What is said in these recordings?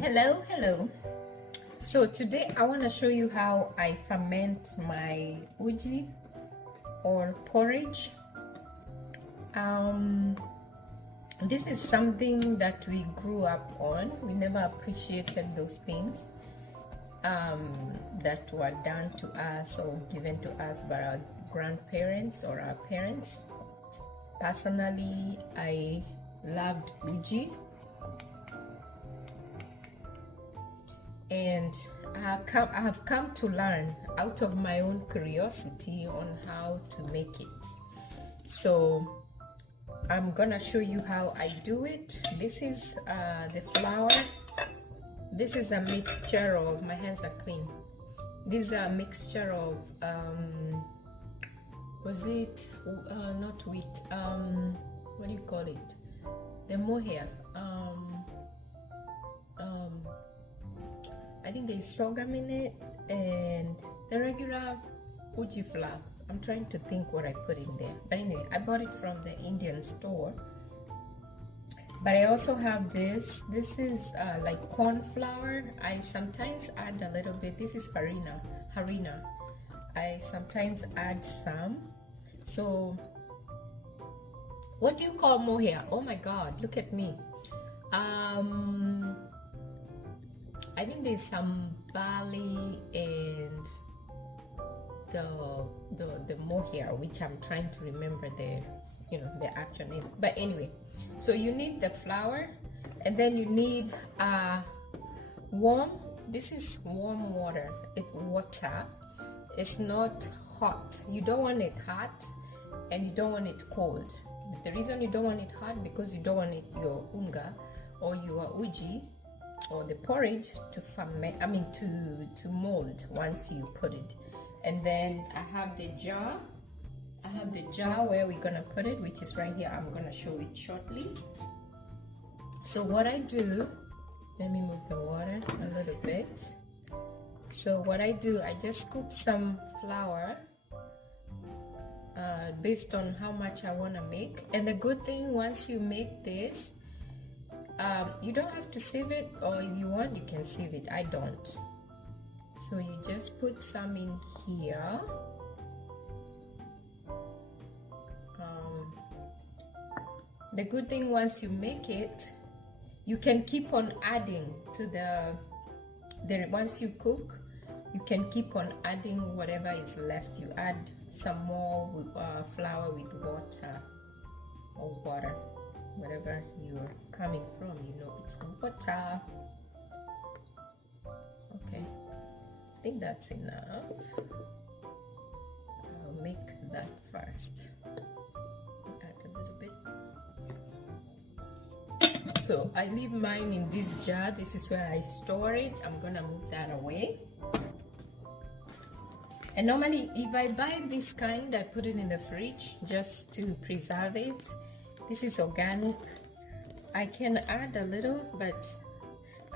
Hello. So today I want to show you how I ferment my uji or porridge. This is something that we grew up on. We never appreciated those things that were done to us or given to us by our grandparents or our parents. Personally, I loved uji. And I have come to learn out of my own curiosity on how to make it. So I'm gonna show you how I do it. This is the flour. This is a mixture of, my hands are clean. This is a mixture of, not wheat, what do you call it? The mohair. I think there's sorghum in it and the regular uji flour. I'm trying to think what I put in there. But anyway, I bought it from the Indian store. But I also have this. This is like corn flour. I sometimes add a little bit. This is harina. I sometimes add some. So, what do you call mohair? Oh my God, look at me. I think there's some barley and the mohair, which I'm trying to remember the actual name. But anyway, so you need the flour, and then you need this is warm water. It's water. It's not hot. You don't want it hot, and you don't want it cold. The reason you don't want it hot because you don't want your unga or your uji or the porridge to ferment, to mold once you put it. And then I have the jar where we're gonna put it, which is right here. I'm gonna show it shortly. So what I do, let me move the water a little bit. So what I do, I just scoop some flour based on how much I want to make. And the good thing, once you make this, you don't have to sieve it, or if you want, you can sieve it. I don't. So you just put some in here. The good thing, once you make it, you can keep on adding to once you cook, you can keep on adding whatever is left. You add some more flour with water, wherever you're coming from, it's water. Okay, I think that's enough. I'll make that first. Add a little bit. So I leave mine in this jar. This is where I store it. I'm gonna move that away. And normally, if I buy this kind, I put it in the fridge just to preserve it. This is organic. I can add a little, but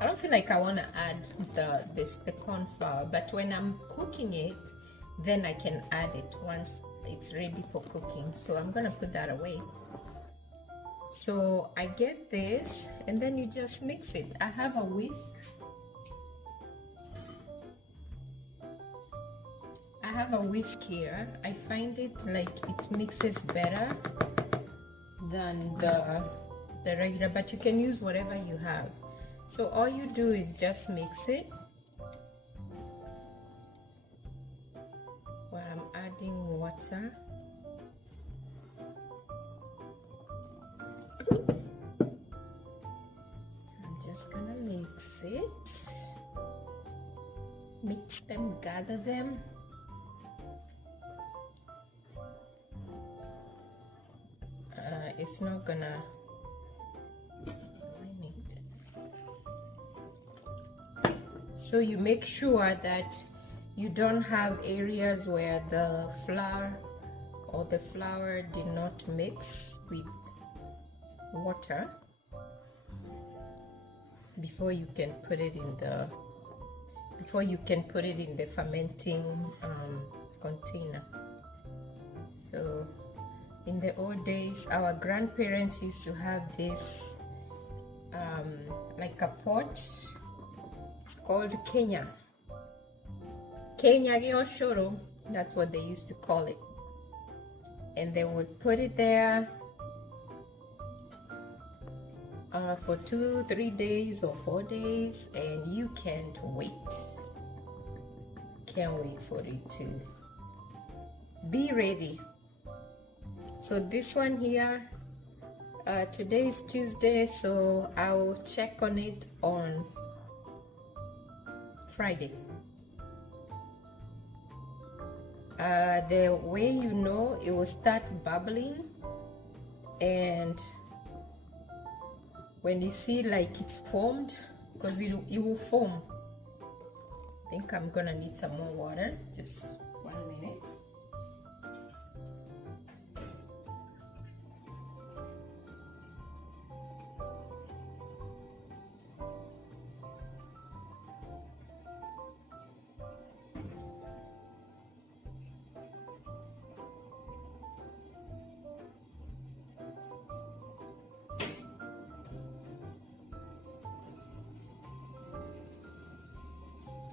I don't feel like I want to add the corn flour. But when I'm cooking it, then I can add it once it's ready for cooking. So I'm gonna put that away. So I get this, and then you just mix it. I have a whisk. Here. I find it like it mixes better than the regular, but you can use whatever you have. So all you do is just mix it. While I'm adding water. So I'm just gonna mix it. Mix them, gather them. It's not gonna. So you make sure that you don't have areas where the flour did not mix with water before you can put it in the fermenting container. So in the old days, our grandparents used to have this like a pot called Kenya. Kenya Gyoshoro, that's what they used to call it. And they would put it there for 2-3 days or 4 days, and you can't wait for it to be ready. So this one here, today is Tuesday, so I'll check on it on Friday. The way you know, it will start bubbling, and when you see like it's formed, because it will form. I think I'm gonna need some more water, just 1 minute.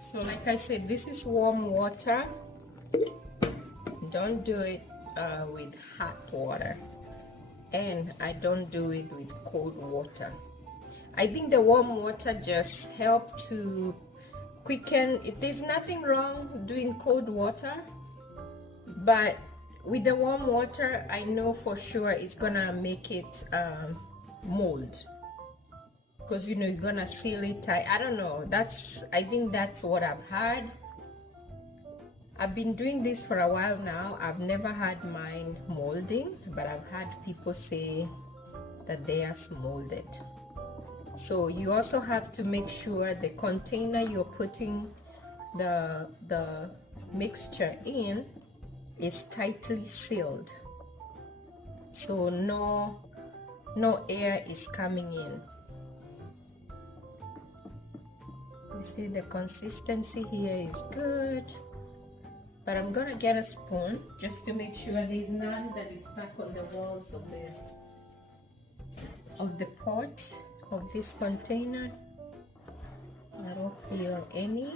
So like I said, this is warm water. Don't do it with hot water, and I don't do it with cold water. I think the warm water just helps to quicken it. There's nothing wrong doing cold water, but with the warm water, I know for sure it's gonna make it mold, because you know you're gonna seal it tight. I don't know, I think that's what I've had. I've been doing this for a while now. I've never had mine molding, but I've had people say that they are molded. So you also have to make sure the container you're putting the mixture in is tightly sealed, so no air is coming in. You see the consistency here is good, but I'm gonna get a spoon just to make sure there's none that is stuck on the walls of the pot of this container. I don't feel any,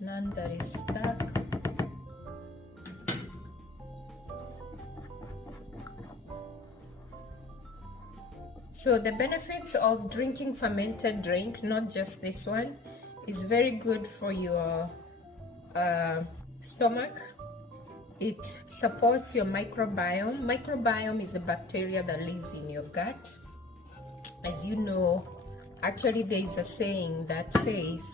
none that is stuck. So the benefits of drinking fermented drink, not just this one, is very good for your stomach. It supports your microbiome. Microbiome is a bacteria that lives in your gut. As you know, actually there is a saying that says,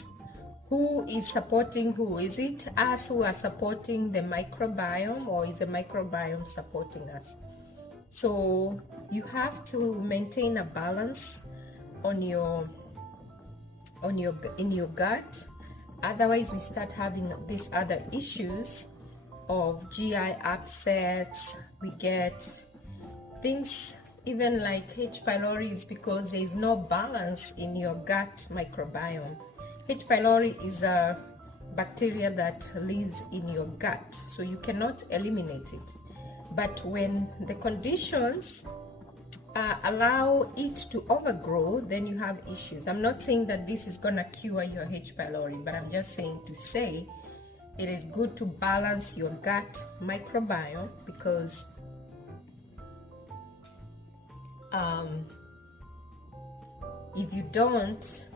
who is supporting who? Is it us who are supporting the microbiome, or is the microbiome supporting us? So you have to maintain a balance in your gut. Otherwise we start having these other issues of GI upsets. We get things even like H. pylori, is because there is no balance in your gut microbiome. H. pylori is a bacteria that lives in your gut, so you cannot eliminate it. But when the conditions allow it to overgrow, then you have issues. I'm not saying that this is gonna cure your H. pylori, but I'm just saying to say it is good to balance your gut microbiome, because if you don't,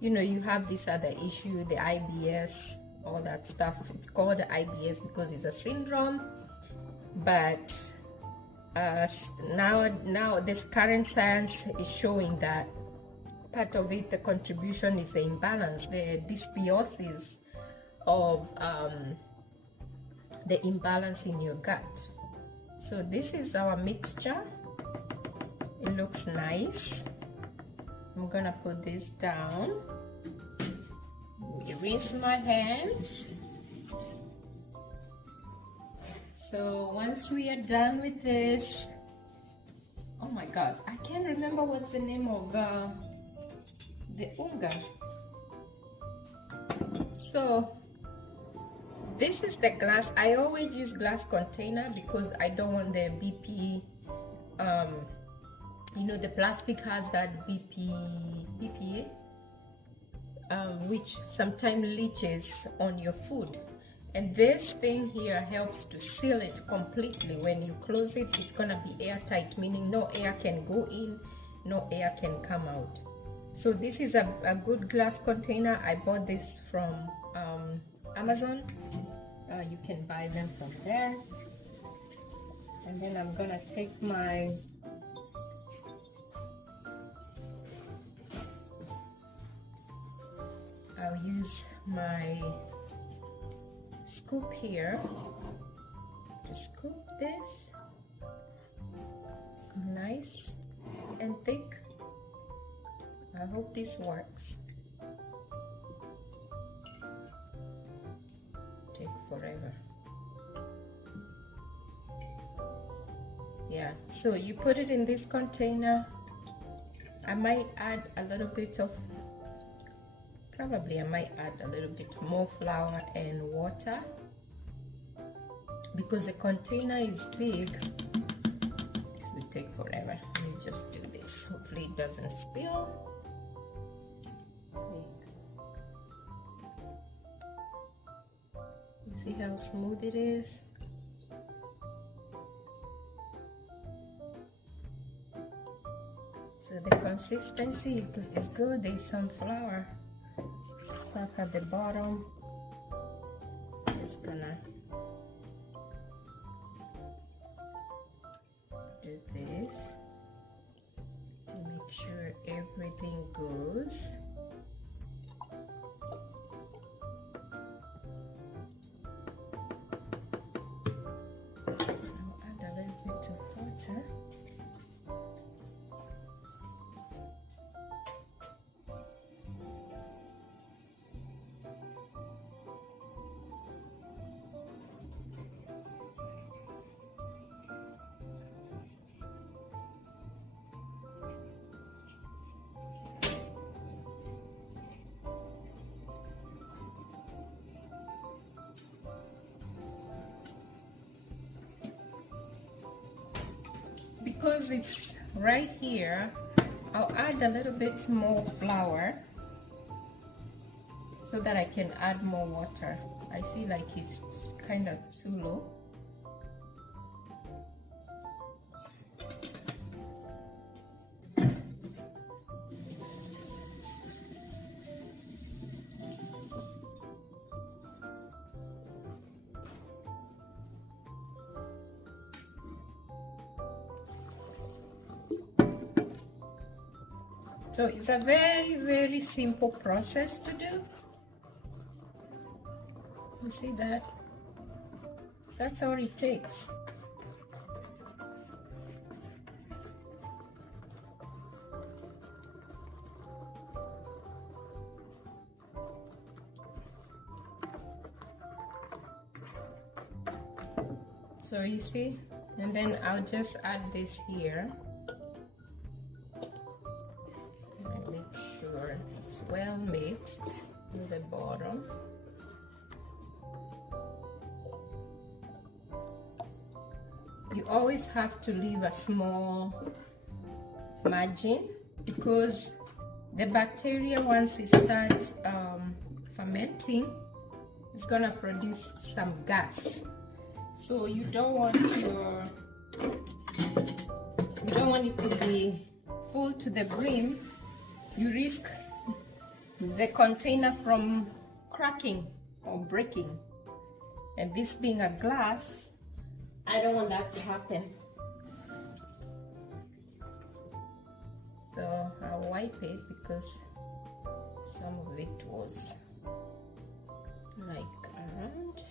you know, you have this other issue, the IBS, all that stuff. It's called IBS because it's a syndrome, but now this current science is showing that part of it, the contribution is the imbalance, the dysbiosis of the imbalance in your gut. So this is our mixture. It looks nice. I'm gonna put this down. Rinse my hands. So once we are done with this, oh my god, I can't remember what's the name of the unga. So this is the glass. I always use glass container because I don't want the BP you know, the plastic has that BPA, which sometimes leaches on your food. And this thing here helps to seal it completely. When you close it, it's gonna be airtight, meaning no air can go in, no air can come out. So this is a good glass container. I bought this from Amazon. You can buy them from there. And then I'm gonna take I'll use my scoop here to scoop this. It's nice and thick. I hope this works. Take forever. Yeah, so you put it in this container. I might add a little bit of, probably I might add a little bit more flour and water because the container is big. This will take forever. Let me just do this. Hopefully it doesn't spill. You see how smooth it is? So the consistency is good. There's some flour stuck at the bottom. Just gonna do this to make sure everything goes. I'll add a little bit of water. Because it's right here, I'll add a little bit more flour so that I can add more water. I see like it's kind of too low. So it's a very, very simple process to do. You see that? That's all it takes. So you see, and then I'll just add this here. It's well mixed to the bottom. You always have to leave a small margin because the bacteria, once it starts fermenting, it's gonna produce some gas. So you don't want it to be full to the brim. You risk the container from cracking or breaking, and this being a glass, I don't want that to happen. So I'll wipe it because some of it was like around,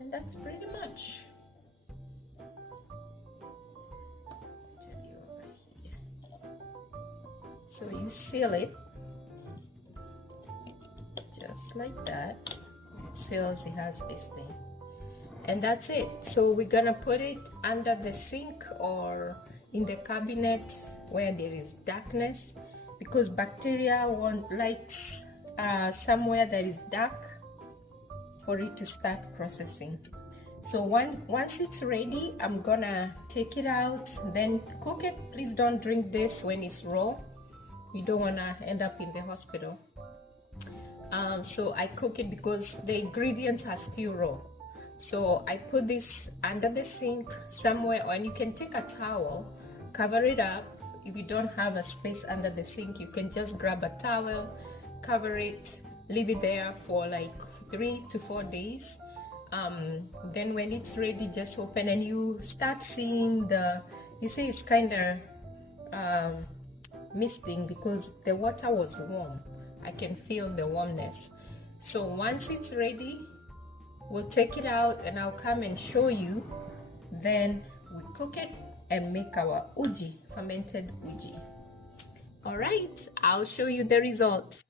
and that's pretty much. So you seal it just like that. It seals, it has this thing, and that's it. So we're gonna put it under the sink or in the cabinet where there is darkness, because bacteria won't like somewhere that is dark for it to start processing. So once it's ready, I'm gonna take it out, then cook it. Please don't drink this when it's raw. You don't wanna end up in the hospital. So I cook it because the ingredients are still raw. So I put this under the sink somewhere, and you can take a towel, cover it up. If you don't have a space under the sink, you can just grab a towel, cover it, leave it there for like 3 to 4 days. Then when it's ready, just open and you start seeing you see it's kind of misting because the water was warm. I can feel the warmness. So once it's ready, we'll take it out and I'll come and show you. Then we cook it and make our uji, fermented uji. All right, I'll show you the results.